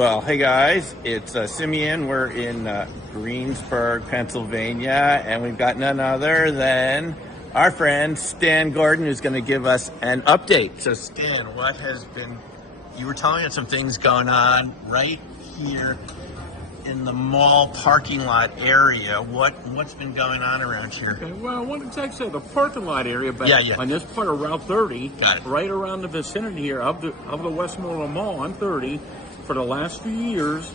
Well, hey guys, it's Simeon. We're in Greensburg, Pennsylvania, and we've got none other than our friend Stan Gordon, who's going to give us an update. So Stan, what has been, you were telling us some things going on right here in the mall parking lot area. What's been going on around here? Okay, well, I wanted to say the parking lot area, but yeah. on this part of Route 30, Got it. right around the vicinity here of the Westmoreland Mall on 30, for the last few years,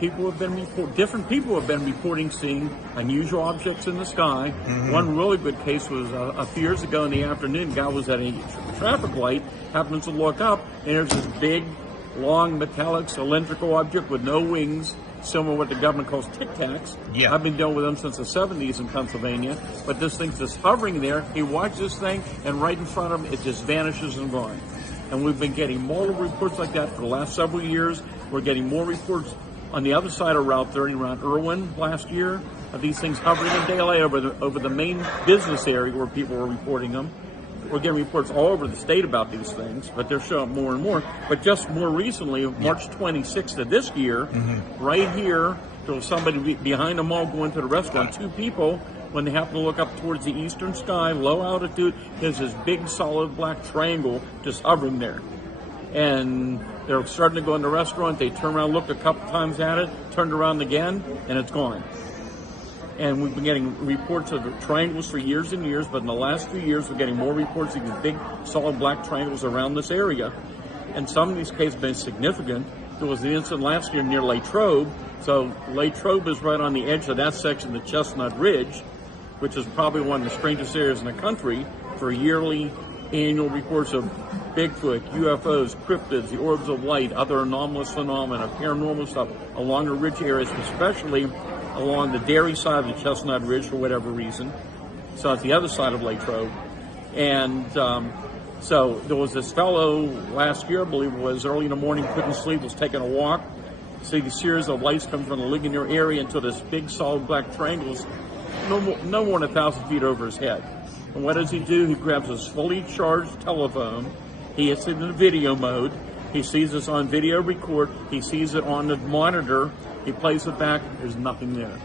different people have been reporting seeing unusual objects in the sky. Mm-hmm. One really good case was a few years ago in the afternoon. A guy was at a traffic light, happens to look up, and there's this big, long, metallic, cylindrical object with no wings, similar to what the government calls tacs. Yeah. I've been dealing with them since the 70s in Pennsylvania, but this thing's just hovering there. He watches this thing, and right in front of him, it just vanishes and gone. And we've been getting multiple reports like that for the last several years. We're getting more reports on the other side of Route 30 around Irwin last year of these things hovering in daylight over the main business area where people were reporting them. We're getting reports all over the state about these things, but they're showing up more and more. But just more recently, March 26th of this year, right here, there was somebody behind the mall going to the restaurant. Two people, when they happen to look up towards the eastern sky, low altitude, there's this big solid black triangle just hovering there. And they're starting to go in the restaurant. They turn around, look a couple times at it, turned around again, and it's gone. And we've been getting reports of the triangles for years and years, but in the last few years, we're getting more reports of these big, solid black triangles around this area. And some of these cases have been significant. There was an incident last year near Latrobe. So Latrobe is right on the edge of that section of the Chestnut Ridge, which is probably one of the strangest areas in the country for yearly annual reports of Bigfoot, UFOs, cryptids, the orbs of light, other anomalous phenomena, paranormal stuff along the ridge areas, especially along the dairy side of the Chestnut Ridge for whatever reason. So it's the other side of Latrobe. And so there was this fellow last year, I believe it was, early in the morning, couldn't sleep, was taking a walk. See the series of lights come from the Ligonier area into this big solid black triangles, no more than 1,000 feet over his head. And what does he do? He grabs his fully charged telephone. He hits it in video mode. He sees this on video record. He sees it on the monitor. He plays it back. There's nothing there.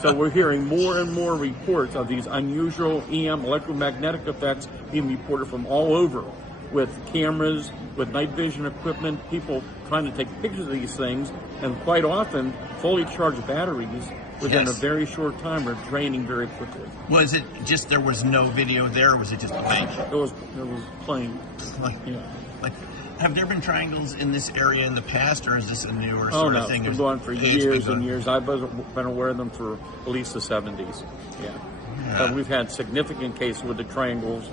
So we're hearing more and more reports of these unusual EM, electromagnetic effects, being reported from all over, with cameras, with night vision equipment, people trying to take pictures of these things, and quite often fully charged batteries within a very short time are draining very quickly. Was it just there was no video there, or was it just blank? It was plain. Yeah. Like, have there been triangles in this area in the past, or is this a newer sort of thing? It's been going for years and years. I've been aware of them for at least the 70s. Yeah. We've had significant cases with the triangles,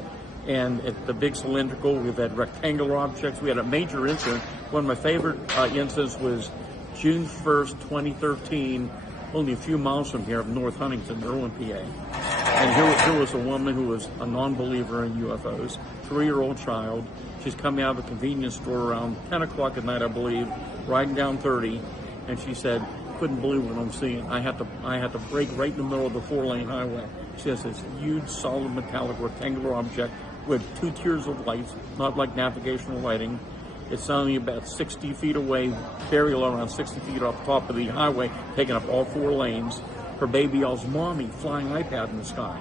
and the big cylindrical. We've had rectangular objects. We had a major incident. One of my favorite incidents was June 1st, 2013. Only a few miles from here, North Huntington, Irwin, PA. And here was a woman who was a non-believer in UFOs, 3-year-old child. She's coming out of a convenience store around 10 o'clock at night, I believe, riding down 30, and she said, couldn't believe what I'm seeing. I had to brake right in the middle of the 4-lane highway. She has this huge, solid, metallic, rectangular object with 2 tiers of lights, not like navigational lighting. It's only about 60 feet away, very low, around 60 feet off top of the highway, taking up all 4 lanes. Her baby yells, "Mommy," flying iPad in the sky.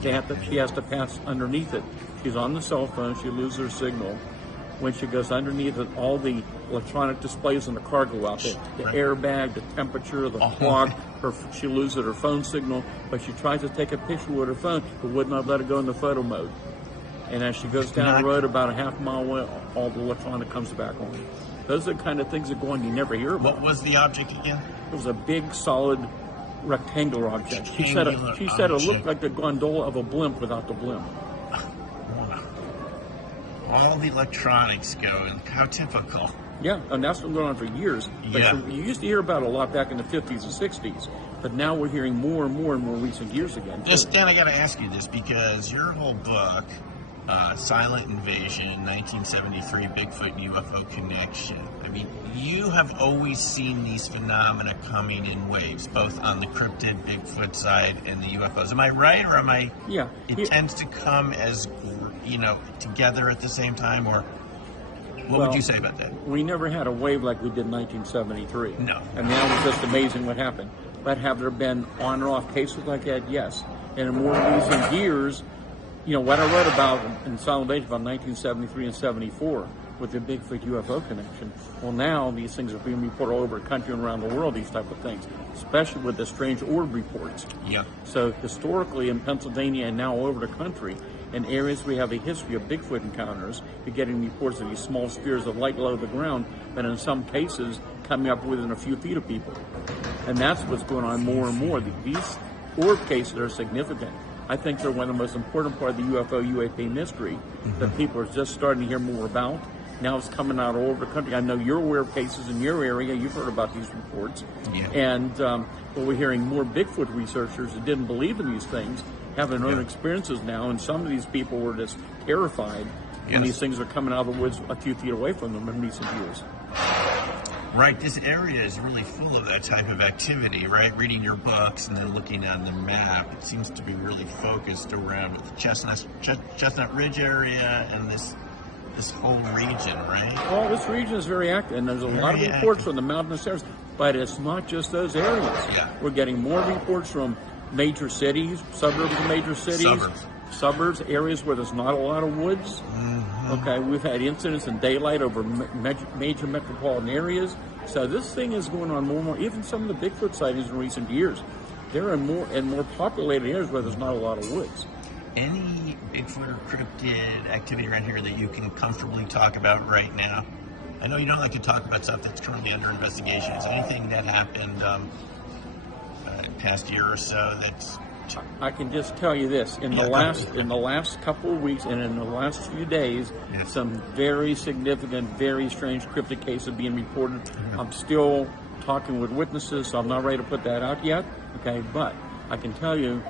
She has to pass underneath it. She's on the cell phone. She loses her signal. When she goes underneath it, all the electronic displays in the car go out. The airbag, the temperature, the clock. She loses her phone signal, but she tries to take a picture with her phone, but would not let her go into photo mode. And as she goes down the road about a half mile away, all the electronic comes back on. Those are the kind of things that go on you never hear about. What was the object again? It was a big, solid, rectangular object. She said it looked like the gondola of a blimp without the blimp. All the electronics go, and how typical. Yeah, and that's been going on for years. But you used to hear about it a lot back in the 50s and 60s, but now we're hearing more and more in more recent years again. Just then I got to ask you this, because your whole book, Silent Invasion, 1973, Bigfoot and UFO Connection. I mean, you have always seen these phenomena coming in waves, both on the cryptid, Bigfoot side and the UFOs. Am I right, or am I? Yeah. It tends to come as, together at the same time, or? What would you say about that? We never had a wave like we did in 1973. No. I mean, that was just amazing what happened. But have there been on and off cases like that? Yes. And in more recent years, you know, what I wrote about in Solid Base about 1973 and 74 with the Bigfoot UFO connection. Well, now these things are being reported all over the country and around the world, these type of things, especially with the strange orb reports. Yeah. So historically in Pennsylvania and now all over the country, in areas we have a history of Bigfoot encounters, you're getting reports of these small spheres of light low to the ground, but in some cases coming up within a few feet of people. And that's what's going on more and more. These orb cases are significant. I think they're one of the most important part of the UFO UAP mystery that people are just starting to hear more about. Now it's coming out all over the country. I know you're aware of cases in your area. You've heard about these reports. Yeah. And but we're hearing more Bigfoot researchers that didn't believe in these things having their own experiences now. And some of these people were just terrified when these things are coming out of the woods a few feet away from them in recent years. Right, this area is really full of that type of activity, right? Reading your books and then looking on the map, it seems to be really focused around the Chestnut Ridge area and this whole region, right? Well, this region is very active, and there's a lot of reports from the mountainous areas, but it's not just those areas. Yeah. We're getting more reports from major cities, suburbs of major cities, suburbs, areas where there's not a lot of woods. Okay, we've had incidents in daylight over major metropolitan areas. So this thing is going on more and more. Even some of the Bigfoot sightings in recent years, they're in more populated areas where there's not a lot of woods. Any Bigfoot or cryptid activity around here that you can comfortably talk about right now? I know you don't like to talk about stuff that's currently under investigation. Is there anything that happened past year or so that's... I can just tell you this: in the last couple of weeks and in the last few days, some very significant, very strange cryptid cases being reported. I'm still talking with witnesses, so I'm not ready to put that out yet. Okay, but I can tell you,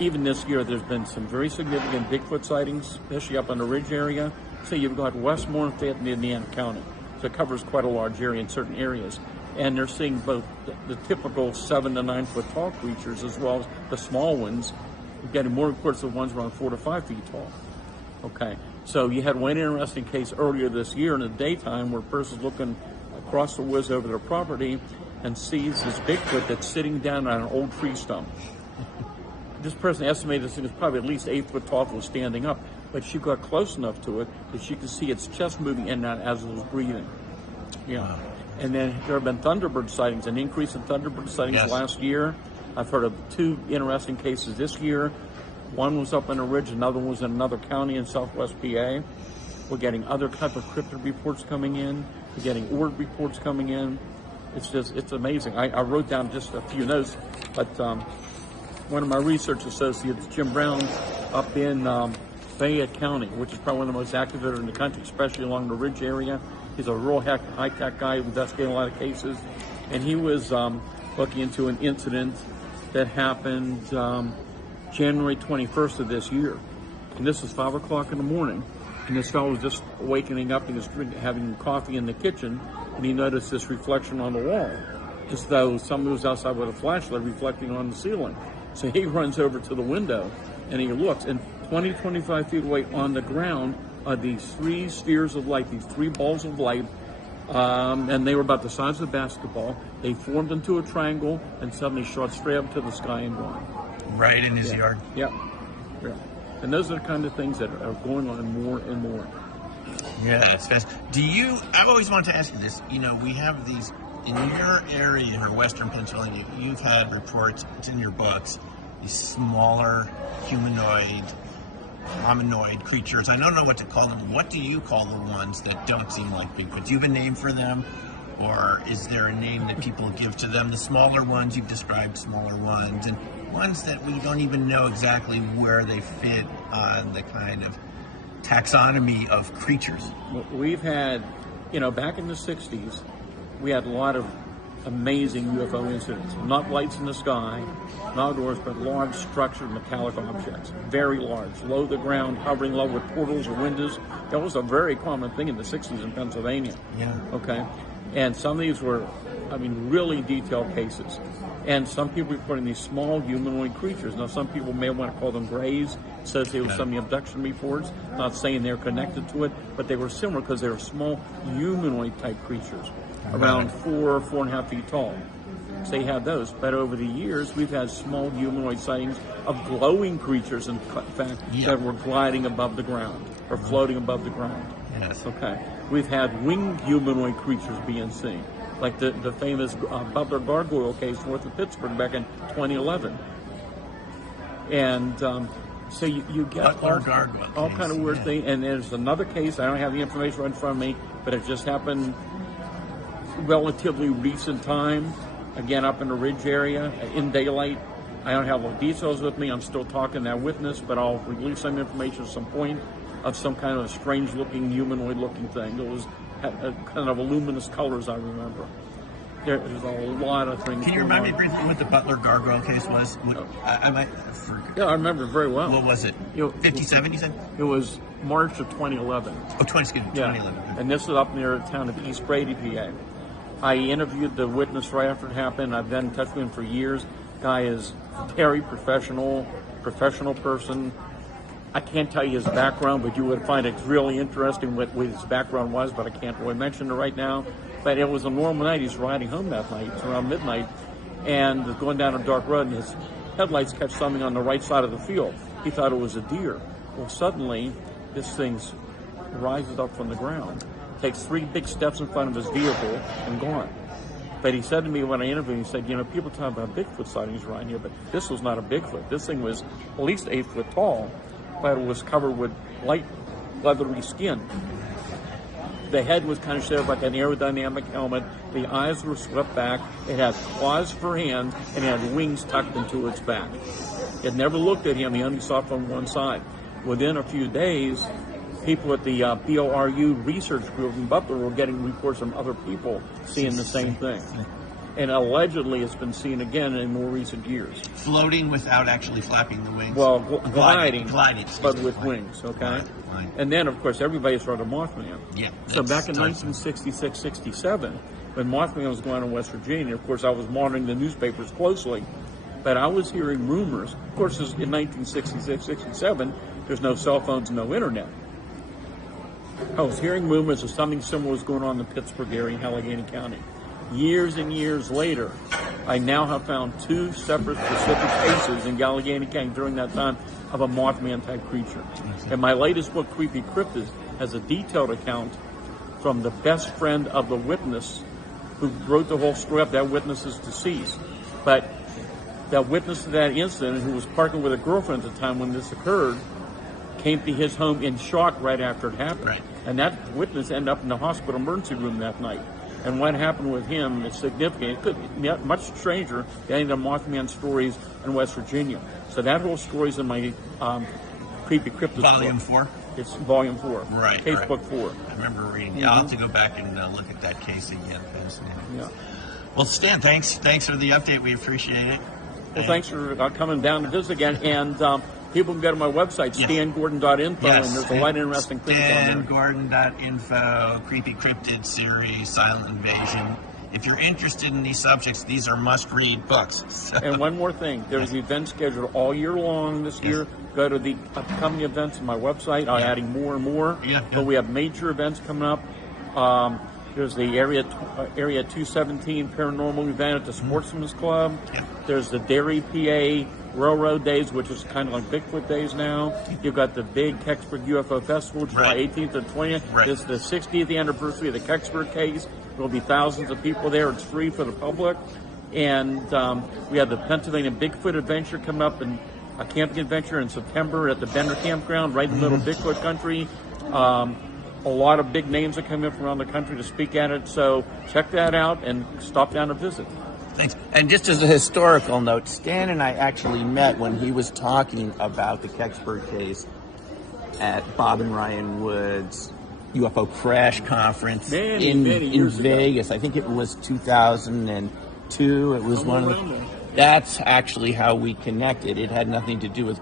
even this year, there's been some very significant Bigfoot sightings, especially up in the Ridge area. So you've got Westmoreland, Fayette, and Indiana County. So it covers quite a large area in certain areas. And they're seeing both the typical 7 to 9 foot tall creatures as well as the small ones. We're getting more reports of ones around 4 to 5 feet tall. Okay, so you had one interesting case earlier this year in the daytime where a person's looking across the woods over their property and sees this Bigfoot that's sitting down on an old tree stump. This person estimated this thing was probably at least 8 foot tall if it was standing up, but she got close enough to it that she could see its chest moving in and out as it was breathing. Yeah. And then there have been thunderbird sightings, an increase in thunderbird sightings last year. I've heard of 2 interesting cases this year. One was up in a ridge, another one was in another county in southwest PA. We're getting other type of cryptid reports coming in. We're getting orb reports coming in. It's amazing. I wrote down just a few notes, but one of my research associates, Jim Brown, up in Fayette County, which is probably one of the most active in the country, especially along the ridge area. He's a real high-tech guy who investigates a lot of cases. And he was looking into an incident that happened January 21st of this year. And this was 5 o'clock in the morning. And this fellow was just wakening up and was having coffee in the kitchen. And he noticed this reflection on the wall, just though somebody was outside with a flashlight reflecting on the ceiling. So he runs over to the window and he looks. And 25 feet away on the ground are these 3 spheres of light, these 3 balls of light, and they were about the size of a basketball. They formed into a triangle and suddenly shot straight up to the sky and gone. Right in his yard? Yeah. And those are the kind of things that are going on more and more. Yeah, it's fast. I've always wanted to ask you this, we have these, in your area here, Western Pennsylvania, you've had reports, it's in your books, these smaller hominoid creatures. I don't know what to call them. What do you call the ones that don't seem like Bigfoot? Do you have a name for them? Or is there a name that people give to them? The smaller ones, you've described smaller ones, and ones that we don't even know exactly where they fit on the kind of taxonomy of creatures. We've had, back in the 60s, we had a lot of amazing UFO incidents. Not lights in the sky, not doors, but large structured metallic objects. Very large, low to the ground, hovering low with portals or windows. That was a very common thing in the 60s in Pennsylvania. Yeah. Okay. And some of these were, really detailed cases. And some people reporting these small humanoid creatures. Now, some people may want to call them grays. It says there was some of the abduction reports. Not saying they're connected to it, but they were similar because they were small humanoid type creatures, around 4.5 feet tall. So they had those. But over the years, we've had small humanoid sightings of glowing creatures, in fact, that were gliding above the ground or floating above the ground. Yes. Okay. We've had winged humanoid creatures being seen, like the famous Butler Gargoyle case north of Pittsburgh back in 2011. And so you get all kind of weird things. And there's another case, I don't have the information right in front of me, but it just happened relatively recent time, again up in the Ridge area, in daylight. I don't have all the details with me. I'm still talking to that witness, but I'll release some information at some point of some kind of strange-looking, humanoid-looking thing. It was kind of luminous colors, I remember. There's a lot of things. Can you remind me briefly what the Butler Gargoyle case was? I might forget. Yeah, I remember it very well. What was it? 57, you said? It was March of 2011. Oh, 2011. And this is up near the town of East Brady, PA. I interviewed the witness right after it happened. I've been in touch with him for years. Guy is very professional person. I can't tell you his background, but you would find it really interesting what his background was, but I can't really mention it right now. But it was a normal night. He's riding home that night. It's around midnight, and going down a dark road, and his headlights catch something on the right side of the field. He thought it was a deer. Well, suddenly, this thing rises up from the ground, takes 3 big steps in front of his vehicle, and gone. But he said to me when I interviewed him, he said, people talk about Bigfoot sightings around here, but this was not a Bigfoot. This thing was at least 8 foot tall, but it was covered with light, leathery skin. The head was kind of shaped like an aerodynamic helmet. The eyes were swept back. It had claws for hands, and it had wings tucked into its back. It never looked at him. He only saw from one side. Within a few days, people at the BORU research group in Butler were getting reports from other people seeing the same thing. And allegedly it's been seen again in more recent years. Floating without actually flapping the wings? Well, gliding but with gliding. wings, okay? Right. And then, of course, everybody's heard of Mothman. Yeah. So back in 1966-67, when Mothman was going on in West Virginia, of course, I was monitoring the newspapers closely, but I was hearing rumors. Of course, in 1966-67, there's no cell phones, no internet. I was hearing rumors of something similar was going on in the Pittsburgh area in Allegheny County. Years and years later, I now have found 2 separate specific cases in Allegheny County during that time of a Mothman-type creature. And my latest book, Creepy Cryptids, has a detailed account from the best friend of the witness who wrote the whole story up. That witness is deceased. But that witness to that incident, who was parking with a girlfriend at the time when this occurred, came to his home in shock right after it happened. Right. And that witness ended up in the hospital emergency room that night. And what happened with him is significant. It could be much stranger than any of the Mothman stories in West Virginia. So that whole story is in my Creepy Cryptids Volume book. 4? It's Volume 4. Right. Case right. Book 4. I remember reading. Yeah, I'll have to go back and look at that case again. Yeah. Well, Stan, thanks for the update. We appreciate it. Well, thanks for coming down to this again. And people can go to my website, stangordon.info, and there's a lot of interesting things on there. stangordon.info, Creepy Cryptid series, Silent Invasion. If you're interested in these subjects, these are must-read books. So. And one more thing, there's events scheduled all year long this year. Go to the upcoming events on my website. I'm adding more and more. But we have major events coming up. There's the Area 217 Paranormal event at the Sportsman's Club. There's the Derry, PA Railroad Days, which is kind of like Bigfoot Days now. You've got the big Kecksburg UFO Festival, July 18th and 20th. This is the 60th anniversary of the Kecksburg case. There will be thousands of people there. It's free for the public. And we have the Pennsylvania Bigfoot Adventure coming up, and a camping adventure in September at the Bender Campground, right in the middle of Bigfoot country. A lot of big names are coming from around the country to speak at it. So check that out and stop down to visit. Thanks. And just as a historical note, Stan and I actually met when he was talking about the Kecksburg case at Bob and Ryan Wood's UFO Crash Conference in Vegas. I think it was 2002. It was one of the... That's actually how we connected. It had nothing to do with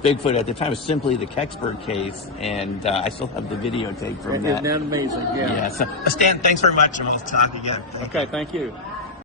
Bigfoot at the time. It was simply the Kecksburg case, and I still have the videotape from that. Isn't that amazing? Yeah. So, Stan, thanks very much, and we'll talk again. Okay, thank you.